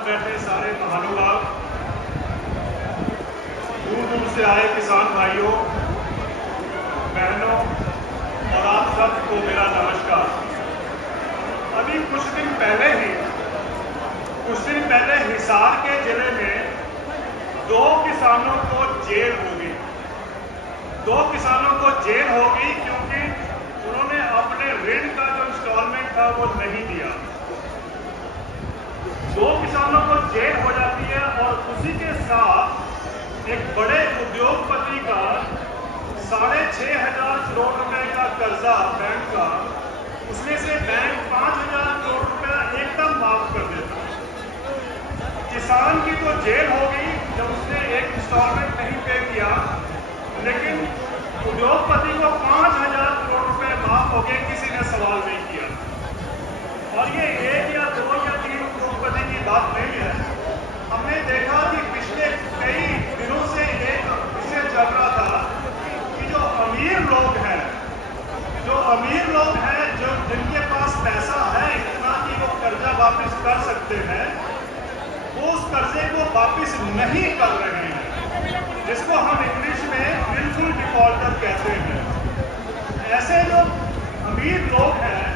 पर बैठे सारे महानुभाव, दूर दूर से आए किसान भाइयों बहनों और आप सबको मेरा नमस्कार। अभी कुछ दिन पहले हिसार के जिले में 2 किसानों को जेल हो गई। 2 किसानों को जेल हो गई क्योंकि उन्होंने अपने ऋण का जो इंस्टॉलमेंट था वो नहीं दिया। 2 किसानों को जेल हो जाती है और उसी के साथ एक बड़े उद्योगपति का 6,500 करोड़ रुपए का कर्जा बैंक का, उसमें से बैंक 5,000 करोड़ रुपया एकदम माफ कर देता। किसान की तो जेल हो गई जब उसने एक इंस्टॉलमेंट नहीं पे किया, लेकिन उद्योगपति को 5,000 करोड़ रुपए माफ हो गए, किसी ने सवाल नहीं किया। और ये 1 या 2 या 3 उद्योगपति की बात नहीं है। हमने देखा कि पिछले कई दिनों से एक विषय चल रहा था कि जो अमीर लोग हैं जो जिनके पास पैसा है इतना कि वो कर्जा वापस कर सकते हैं, वो उस कर्जे को वापस नहीं कर रहे हैं, जिसको हम इंग्लिश में विलफुल डिफॉल्टर कहते हैं। ऐसे जो अमीर लोग हैं,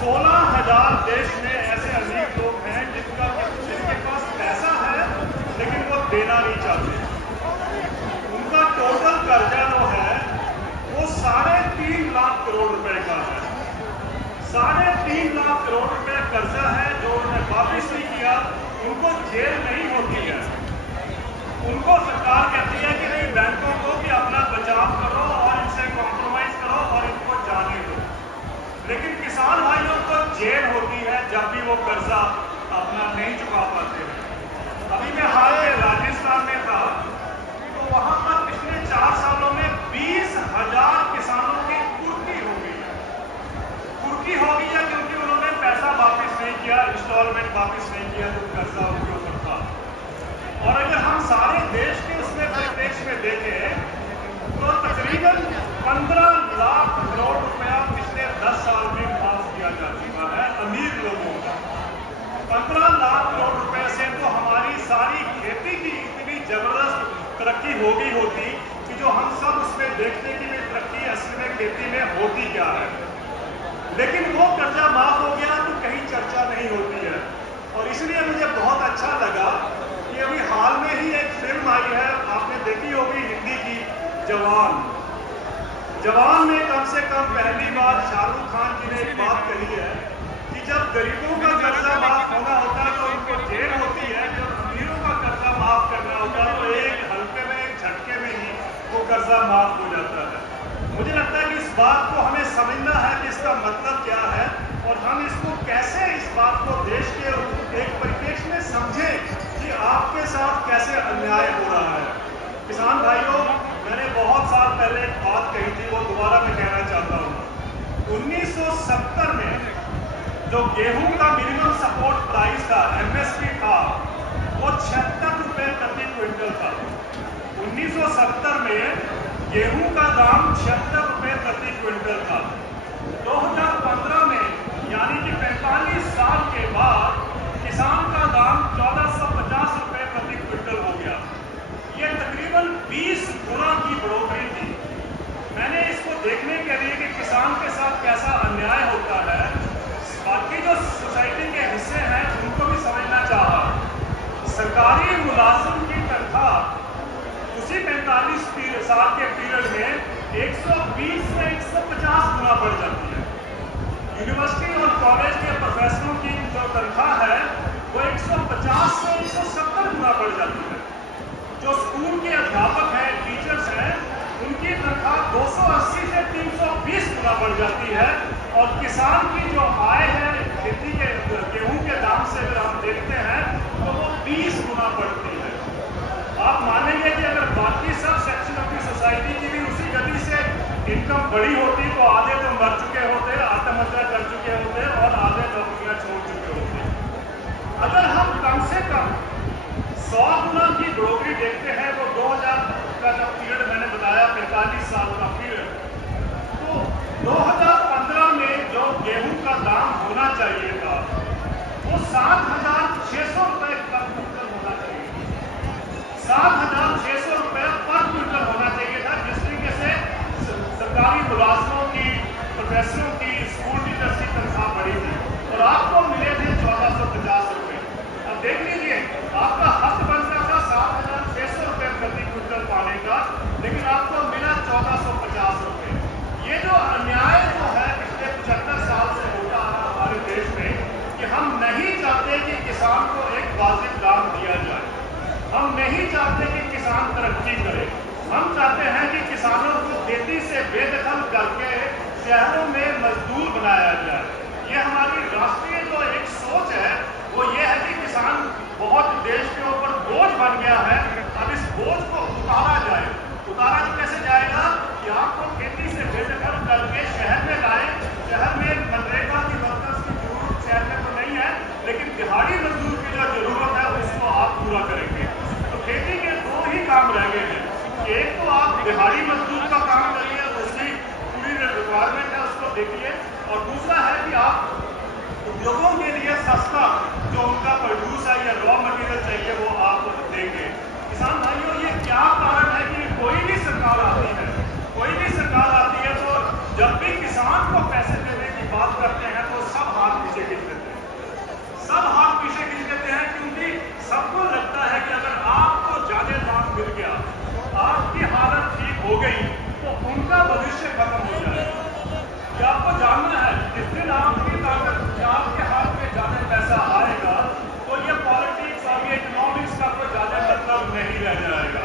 16,000 देश में ऐसे अमीर लोग हैं जिनके पास पैसा है लेकिन वो देना नहीं चाहते। उनका टोटल कर्जा जो है वो 3.5 लाख करोड़ रुपए का है। 3.5 लाख करोड़ रुपए कर्जा है जो उन्होंने वापस नहीं किया। उनको जेल नहीं होती है। उनको सरकार कहती है कि नहीं, बैंकों को भी अपना बचाव करो और इनसे कॉम्प्रोमाइज करो और इनको जाने दो। लेकिन किसान भाइयों को जेल होती है जब भी वो कर्जा अपना नहीं चुका पाते हैं। अभी मैं हाल में राजस्थान में था, तो वहां पर पिछले 4 सालों में 20,000 किसानों की कुर्की हो गई है क्योंकि उन्होंने पैसा वापस नहीं किया, इंस्टॉलमेंट वापस नहीं किया जो कर्जा उनके ऊपर था। और अगर हम सारे देश के उसमें परिप्रेक्ष्य में देखें तो तकरीबन 15 लाख करोड़ रुपया पिछले 10 साल में माफ किया जा चुका है अमीर लोगों का। 15 लाख करोड़ रुपए से तो हमारी सारी खेती की इतनी जबरदस्त तरक्की हो गई होती कि जो हम सब उसमें देखते कि ये तरक्की असल में खेती में होती क्या है। लेकिन वो कर्जा माफ हो गया तो कहीं चर्चा नहीं होती है। और इसलिए मुझे बहुत अच्छा लगा कि अभी हाल में ही एक फिल्म आई है, आपने देखी होगी, हिंदी की, जवान में कम से कम पहली बार शाहरुख खान जी ने एक बात कही है कि जब गरीबों का कर्जा माफ होना होता है तो उनको जेल होती है, जब अमीरों का कर्जा माफ करना होता है तो एक हल्के में, एक झटके में ही वो कर्जा माफ हो जाता है। मुझे लगता है कि इस बात को हमें समझना है कि इसका मतलब क्या है और हम इसको कैसे, इस बात को देश के एक परिप्रेक्ष्य में समझें कि आपके साथ कैसे अन्याय हो रहा है। किसान भाइयों, मैंने बहुत साल पहले एक बात कही थी, वो दोबारा मैं कहना चाहता हूँ। 1970 में जो गेहूं का मिनिमम सपोर्ट प्राइस था, MSP था, वो 76 रुपए प्रति क्विंटल था। 1970 में गेहूं का दाम 76 रुपए प्रति क्विंटल था। 2015 में यानी कि 45 साल के बाद किसान का दाम 1450 रुपए प्रति क्विंटल हो गया। ये तकरीबन 20 गुना की बढ़ोतरी थी। मैंने इसको देखने के लिए कि किसान के साथ कैसा अन्याय होता है, बाकी जो सोसाइटी के हिस्से हैं उनको भी समझना चाहा। सरकारी मुलाजिम की तनख्वाह उसी 45 साल के पीरियड में 120 से 150 गुना बढ़ जाती है। यूनिवर्सिटी और कॉलेज के प्रोफेसरों की जो तनख्वाह है वो 150 से 170 गुना बढ़ जाती है। जो स्कूल के अध्यापक हैं, टीचर्स हैं, उनकी तनख्वाह 280 से 320 गुना बढ़ जाती है। और किसान की जो आय है खेती के गेहूं के दाम से अगर हम देखते हैं तो वो 20 गुना बढ़ती है। आप मानेंगे कि अगर बाकी sub section of the society की भी उसी गति से इनकम बड़ी होती तो आधे तो मर चुके होते, आत्महत्या कर चुके होते और आधे नौकरियां छोड़ चुके होते। अगर हम कम से कम 100 गुना की बढ़ोतरी देखते हैं, वो 2000 का जो पीरियड मैंने बताया, 45 साल का पीरियड, तो 2015 में जो गेहूं का दाम होना चाहिए था वो 7,600 रुपए वाजिब दाम दिया जाए। हम नहीं चाहते कि किसान तरक्की करे, हम चाहते हैं कि किसानों को खेती से बेदखल करके शहरों में मजदूर बनाया जाए। ये हमारी राष्ट्रीय जो एक सोच है वो ये है कि किसान बहुत देश के ऊपर बोझ बन गया है, अब इस बोझ को उतारा जाए। उतारा कैसे जाएगा कि आपको खेती से बेदखल करके शहर में लाए। शहर में मनरेगा की वर्कर्स की जरूरत शहर में तो नहीं है, लेकिन दिहाड़ी मजदूर की जो जरूरत है उसको आप पूरा करेंगे। तो खेती के दो ही काम रह गए हैं, एक तो आप दिहाड़ी मजदूर का काम करिए, उसकी पूरी रिक्वायरमेंट है उसको देखिए, और दूसरा है कि आप उद्योगों के लिए सस्ता जो उनका प्रोड्यूस है या रॉ मटेरियल चाहिए वो आप देंगे। किसान भाइयों, ये क्या कारण है कि कोई भी सरकार आती है, तो जब भी किसान को पैसे देने की बात करते हैं तो सब हाथ पीछे खींच देते हैं, सब हाथ पीछे खींच देते हैं, क्योंकि सबको लगता है कि अगर आपको ज्यादा दाम मिल गया, आपकी हालत ठीक हो गई, तो उनका भविष्य खत्म हो जाएगा। ये आपको जानना है, जिस दिन आपकी ताकत आपके हाथ में ज्यादा पैसा आएगा तो ये पॉलिटिक्स और ये इकोनॉमिक्स का कोई ज्यादा मतलब नहीं रह जाएगा।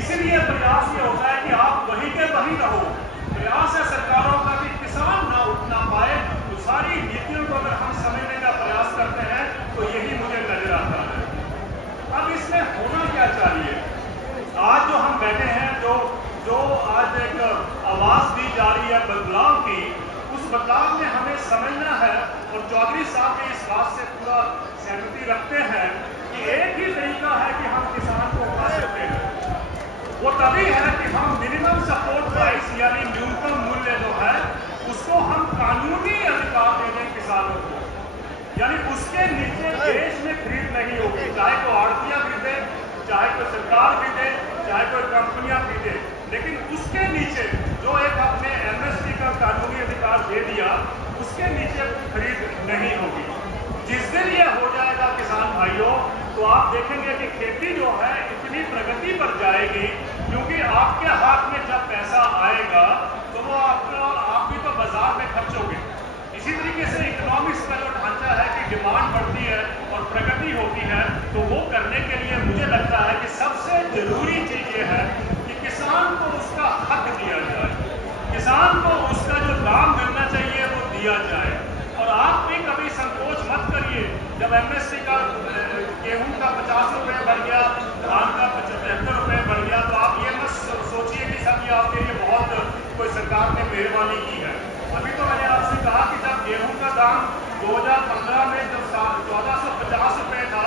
इसीलिए प्रयास ये होता है कि आप वहीं के वहीं रहो। प्रयास है सरकारों का कि किसान ना उठना पाए, तो सारी नीतियों को अगर हम समझने का प्रयास करते हैं तो यही मुझे नजर आता है। अब इसमें होना क्या चाहिए? आज जो हम बैठे हैं, जो आज एक आवाज दी जा रही है बदलाव की, उस बदलाव में हमें समझना है, और चौधरी साहब भी इस बात से पूरा सहमति रखते हैं कि एक ही तरीका है कि हम किसान को उठा सकते हैं, वो तभी है कि हम मिनिमम सपोर्ट प्राइस यानी न्यूनतम मूल्य जो है उसको हम कानूनी अधिकार दे दें किसानों को, यानी उसके नीचे देश में खरीद नहीं होगी, चाहे कोई आड़तिया खरीदे, चाहे कोई सरकार खरीदे, चाहे कोई कंपनियां खरीदे, लेकिन उसके नीचे जो एक अपने एमएसपी का कानूनी अधिकार दे दिया, उसके नीचे खरीद नहीं होगी। जिस दिन ये हो जाएगा किसान भाइयों, तो आप देखेंगे कि खेती जो है इतनी प्रगति पर जाएगी, क्योंकि आपके हाथ में जब पैसा आएगा तो वो आप भी तो बाजार में खर्चोगे। इसी तरीके से इकोनॉमिक्स का जो ढांचा है कि डिमांड बढ़ती है और प्रगति होती है, तो वो करने के लिए मुझे लगता है कि सबसे जरूरी चीज ये है कि किसान को उसका हक दिया जाए, किसान को उसका जो दाम मिलना चाहिए वो दिया जाए। और आप भी कभी संकोच मत करिए, जब एमएसपी का गेहूं का 50 रुपए बढ़ गया, धान का 75 रुपए बढ़ गया, तो आप ये मत सोचिए कि सब ये आपके लिए बहुत कोई सरकार ने मेहरबानी की है। अभी तो मैंने आपसे कहा कि जब गेहूं का दाम 2015 में जब 1450 रुपए था,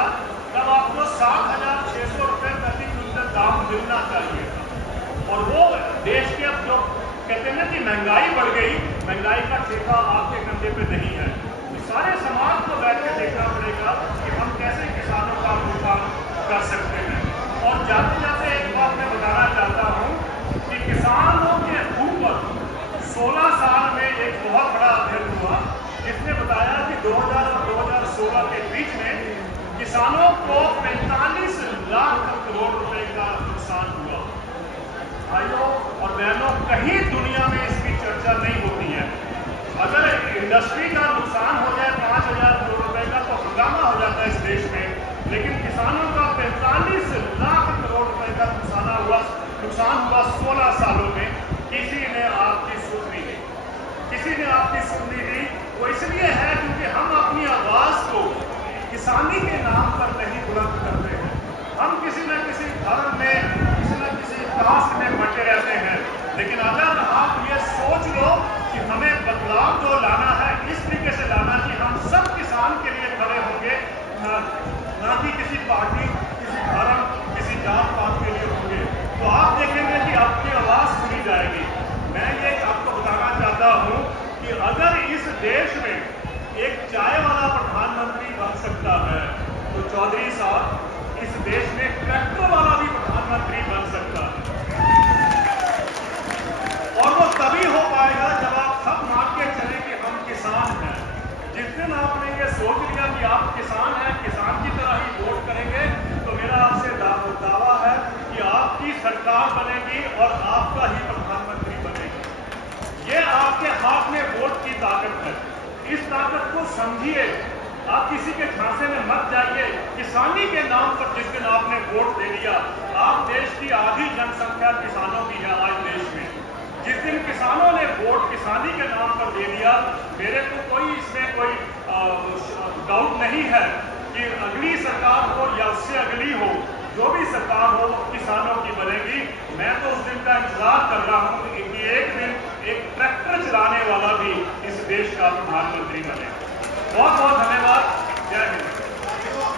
तब आपको 7600 रुपए प्रति क्विंटल दाम मिलना चाहिए था। और वो देश के अब जो कहते हैं ना कि महंगाई बढ़ गई, महंगाई का ठेका आपके कंधे पे नहीं है। तो सारे समाज को बैठ के देखना पड़ेगा कि हम कैसे किसानों का भुगतान कर सकते हैं। और जाते जाते एक बात मैं बताना चाहता हूँ कि किसानों के ऊपर 16 साल में एक बहुत बड़ा अध्ययन हुआ, जिसने बताया कि 2000 और 2016 के बीच में किसानों को 45 लाख करोड़ रुपए का नुकसान हुआ। भाइयों और बहनों, कहीं दुनिया में इसकी चर्चा नहीं होती है। अगर इंडस्ट्री का नुकसान हो जाए 5000 करोड़ रुपए का तो हंगामा हो जाता है इस देश में, लेकिन किसानों का 45 लाख करोड़ रुपए का नुकसान हुआ 16 सालों में। किसी ने आपकी सुननी नहीं, किसी ने आपकी सुननी नहीं। वो इसलिए है क्योंकि हम अपनी आवाज को किसानी के नाम पर नहीं बुलंद करते हैं। हम किसी न किसी धर्म में, किसी न किसी कास्ट में बटे रहते हैं। लेकिन अगर आप ये सोच लो कि हमें बदलाव जो लाना है इस तरीके से लाना कि हम सब किसान के लिए खड़े होंगे, ना कि किसी पार्टी, किसी धर्म, किसी जात पात के लिए होंगे, तो आप देखेंगे कि आपकी आवाज सुनी जाएगी। मैं ये आपको बताना चाहता हूँ कि अगर इस देश में एक चाय वाला प्रधानमंत्री बन सकता है, तो चौधरी साहब इस देश में ट्रैक्टर वाला भी प्रधानमंत्री बन सकता है। और वो तभी हो पाएगा जब आप सब मान के चले कि हम किसान हैं। जिस दिन आपने ये सोच लिया कि आप किसान हैं, किसान की तरह ही वोट करेंगे, तो मेरा आपसे दावा है कि आपकी सरकार बनेगी और आपका ही प्रधानमंत्री बनेगी। ये आपके हाथ में वोट की ताकत है। इस ताकत को समझिए आप किसी के झांसे में मत जाइए। किसानी के नाम पर जिस दिन आपने वोट दे दिया, आप देश की आधी जनसंख्या किसानों की है आज देश में। जिस दिन किसानों ने वोट किसानी के नाम पर दे दिया, मेरे को कोई इसमें कोई डाउट नहीं है कि अगली सरकार हो या उससे अगली हो, जो भी सरकार हो किसानों की बनेगी। मैं तो उस दिन का इंतजार कर रहा हूँ कि एक दिन एक ट्रैक्टर चलाने वाला भी इस देश का प्रधानमंत्री बने। बहुत बहुत धन्यवाद। जय हिंद।